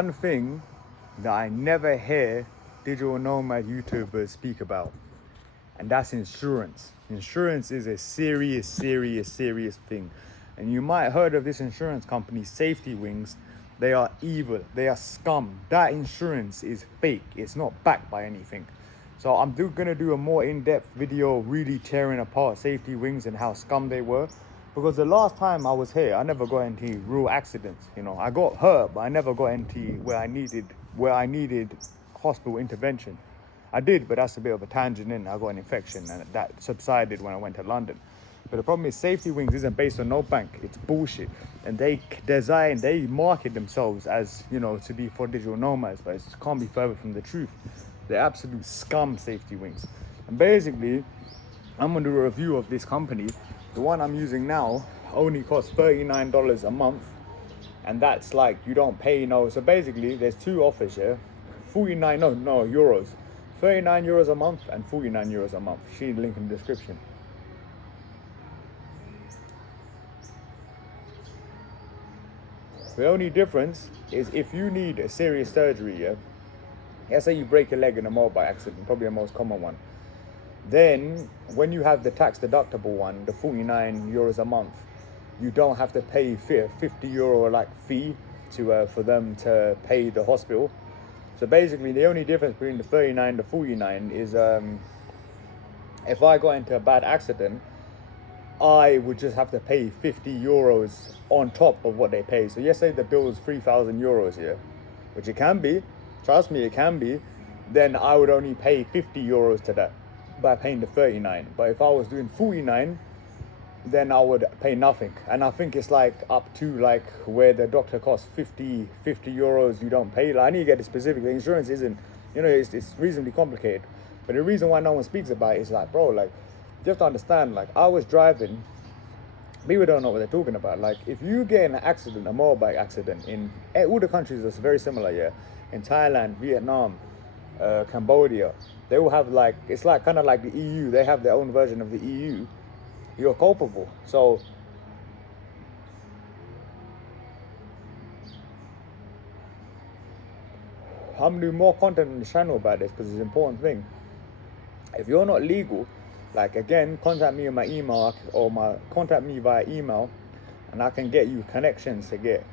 One thing that I never hear digital nomad YouTubers speak about, and that's insurance. Insurance is a serious thing. And you might have heard of this insurance company, Safety Wings. They are evil, they are scum. That insurance is fake, it's not backed by anything. So I'm gonna do a more in-depth video really tearing apart Safety Wings and how scum they were. Because the last time I was here, I never got into real accidents. You know, I got hurt, but I never got into where I needed hospital intervention. I did, but that's a bit of a tangent in. I got an infection and that subsided when I went to London. But the problem is Safety Wings isn't based on no bank. It's bullshit. And they market themselves as, you know, to be for digital nomads, but it can't be further from the truth. They're absolute scum, Safety Wings. And basically, I'm gonna do a review of this company. The one I'm using now only costs $39 a month. And that's like, you don't pay no. So basically, there's two offers here. Euros. 39 euros a month and 49 euros a month. See the link in the description. The only difference is if you need a serious surgery, yeah? Let's say you break your leg in a motorbike accident, probably the most common one. Then, when you have the tax deductible one, the 49 euros a month, you don't have to pay €50 like fee to for them to pay the hospital. So basically, the only difference between the 39 and the 49 is if I got into a bad accident, I would just have to pay €50 on top of what they pay. So let's say the bill is 3,000 euros here, which it can be. Trust me, it can be. Then I would only pay 50 euros to that by paying the 39. But if I was doing 49, then I would pay nothing. And I think it's like up to like where the doctor costs 50 euros, you don't pay. Like, I need to get it specific. The insurance isn't, you know, it's reasonably complicated. But the reason why no one speaks about it is like, bro, like, you have to understand, like, I was driving, people don't know what they're talking about. Like, if you get in an accident, a motorbike accident, in all the countries that's very similar, yeah, in Thailand, Vietnam, Cambodia, they will have like, it's like kind of like the EU, they have their own version of the EU, you're culpable. So I'm gonna do more content on the channel about this because it's an important thing. If you're not legal, like, again, contact me on my email or contact me via email, and I can get you connections to get,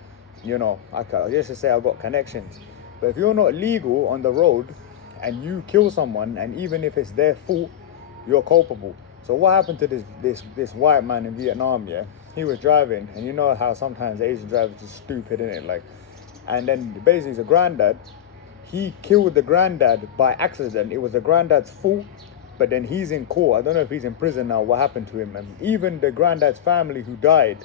you know, just to say I've got connections. But if you're not legal on the road and you kill someone, and even if it's their fault, you're culpable. So what happened to this white man in Vietnam? Yeah, he was driving, and you know how sometimes Asian drivers are stupid, innit? Like, and then basically the granddad, he killed the granddad by accident. It was the granddad's fault. But then he's in court. I don't know if he's in prison now, what happened to him. And even the granddad's family who died,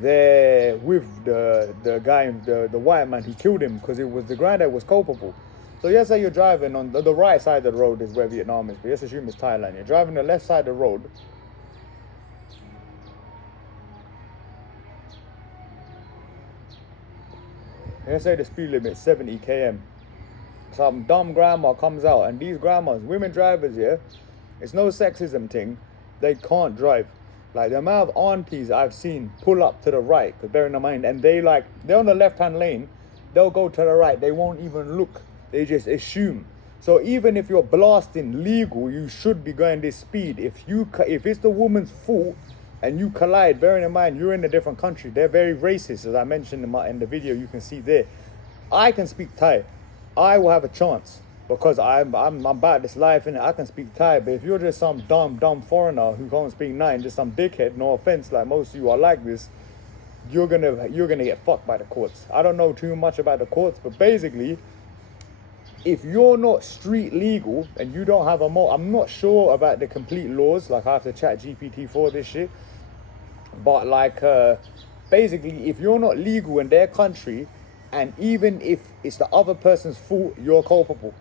they're with the guy, the white man who killed him, because it was the granddad was culpable. So let's say you're driving on the right side of the road is where Vietnam is, but let's assume it's Thailand. You're driving the left side of the road. Let's say the speed limit is 70 km. Some dumb grandma comes out, and these grandmas, women drivers, yeah, it's no sexism thing, they can't drive. Like, the amount of aunties I've seen pull up to the right, because bear in mind, and they're on the left-hand lane, they'll go to the right, they won't even look, they just assume. So even if you're blasting legal, you should be going this speed. If it's the woman's fault and you collide, bearing in mind you're in a different country, they're very racist, as I mentioned in the video you can see there. I can speak Thai. I will have a chance because I'm about this life, and I can speak Thai. But if you're just some dumb foreigner who can't speak nine, just some dickhead, no offense, like most of you are like this, you're gonna get fucked by the courts. I don't know too much about the courts, but basically, if you're not street legal and you don't have I'm not sure about the complete laws. Like, I have to chat GPT for this shit. But like, basically, if you're not legal in their country, and even if it's the other person's fault, you're culpable.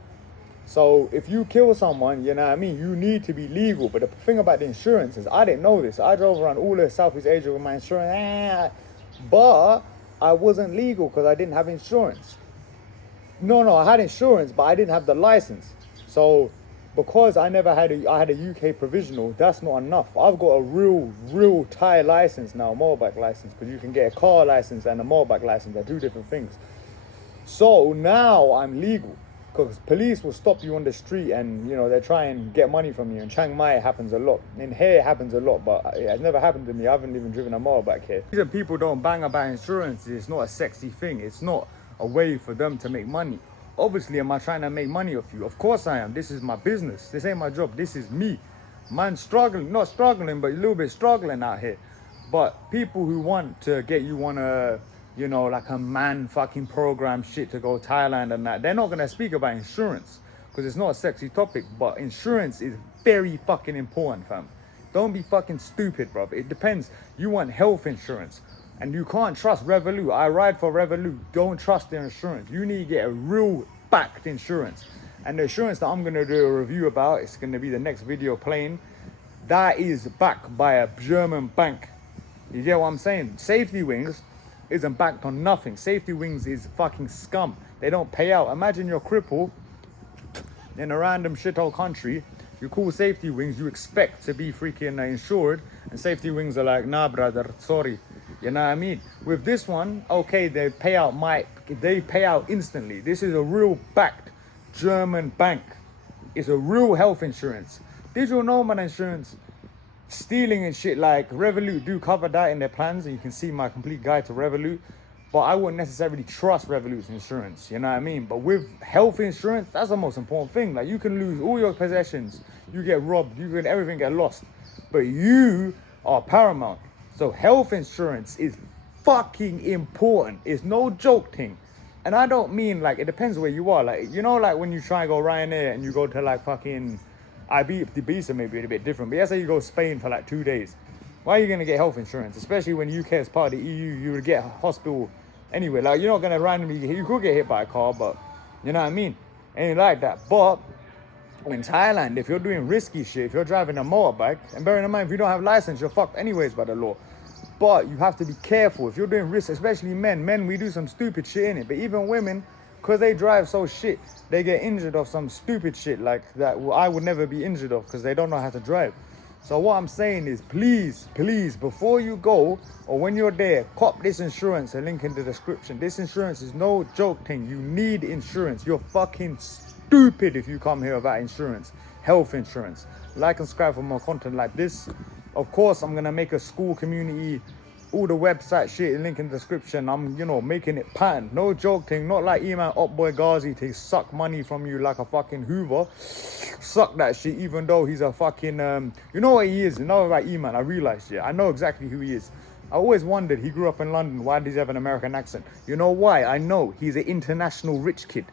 So if you kill someone, you know what I mean, you need to be legal. But the thing about the insurance is, I didn't know this. I drove around all of Southeast Asia with my insurance, but I wasn't legal because I didn't have insurance. No, I had insurance, but I didn't have the license. So because I had a UK provisional, that's not enough. I've got a real Thai license now, motorbike license, because you can get a car license and a motorbike license. They're two different things. So now I'm legal. Because police will stop you on the street and, you know, they try and get money from you. In Chiang Mai, it happens a lot. In here, it happens a lot, but it has never happened to me. I haven't even driven a motorbike here. The reason people don't bang about insurance is it's not a sexy thing. It's not a way for them to make money. Obviously, am I trying to make money off you? Of course I am. This is my business. This ain't my job. This is me. Man struggling, not struggling, but a little bit struggling out here. But people who want to get you on a, you know, like a man fucking program shit to go Thailand and that, they're not gonna speak about insurance because it's not a sexy topic, but insurance is very fucking important, fam. Don't be fucking stupid, bro. It depends. You want health insurance and you can't trust Revolut. I ride for Revolut. Don't trust their insurance. You need to get a real backed insurance. And the insurance that I'm gonna do a review about, it's gonna be the next video playing, that is backed by a German bank. You get what I'm saying? Safety Wings isn't backed on nothing. Safety Wings is fucking scum. They don't pay out. Imagine you're crippled in a random shithole country. You call Safety Wings, you expect to be freaking insured, and Safety Wings are like, nah, brother, sorry. You know what I mean? With this one, okay, they pay out instantly. This is a real backed German bank. It's a real health insurance. Digital nomad insurance, stealing and shit, like Revolut do cover that in their plans, and you can see my complete guide to Revolut, but I wouldn't necessarily trust Revolut's insurance, you know what I mean? But with health insurance, that's the most important thing. Like, you can lose all your possessions, you get robbed, everything get lost, but you are paramount. So health insurance is fucking important. It's no joke thing. And I don't mean, like, it depends where you are. Like, you know, like when you try and go Ryanair and you go to like fucking Ibiza, maybe a bit different, but let's say you go Spain for like 2 days. Why are you gonna get health insurance? Especially when UK is part of the EU, you would get a hospital anyway. Like, you're not gonna randomly you could get hit by a car, but you know what I mean? Ain't like that. But in Thailand, if you're doing risky shit, if you're driving a motorbike, and bearing in mind, if you don't have license, you're fucked anyways by the law. But you have to be careful. If you're doing risk, especially men, we do some stupid shit in it. But even women, because they drive so shit, they get injured of some stupid shit like that I would never be injured of because they don't know how to drive. So what I'm saying is, please, before you go or when you're there, cop this insurance, a link in the description. This insurance is no joke thing. You need insurance. You're fucking stupid if you come here without insurance, health insurance. Like and subscribe for more content like this. Of course, I'm gonna make a Skool community, all the website shit, link in the description. I'm, you know, making it patterned. No joke thing, not like IMAN up boy Ghazi to suck money from you like a fucking Hoover. Suck that shit, even though he's a fucking, you know what he is, you know about IMAN, I realized, yeah, I know exactly who he is. I always wondered, he grew up in London, why does he have an American accent? You know why? I know, he's an international rich kid.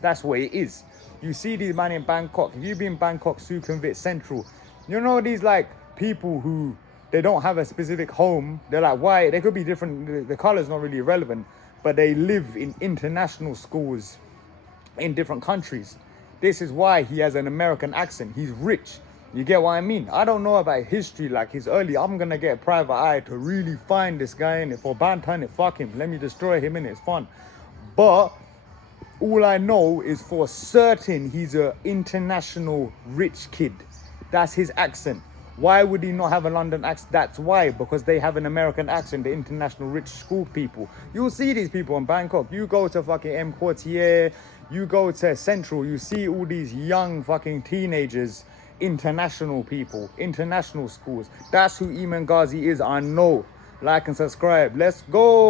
That's what it is. You see these man in Bangkok, if you've been Bangkok, Sukhumvit Central, you know these like people who, they don't have a specific home, they're like white, they could be different, the color's not really relevant, but they live in international schools in different countries. This is why he has an American accent. He's rich. You get what I mean? I don't know about history, like his early. I'm gonna get a private eye to really find this guy in it. For Bantan it, fuck him. Let me destroy him in it. It's fun. But all I know is for certain he's an international rich kid. That's his accent. Why would he not have a London accent? That's why, because they have an American accent, the international rich school people. You'll see these people in Bangkok. You go to fucking M Quartier, you go to Central, you see all these young fucking teenagers, international people, international schools. That's who IMAN Ghazi is, I know. Like and subscribe. Let's go.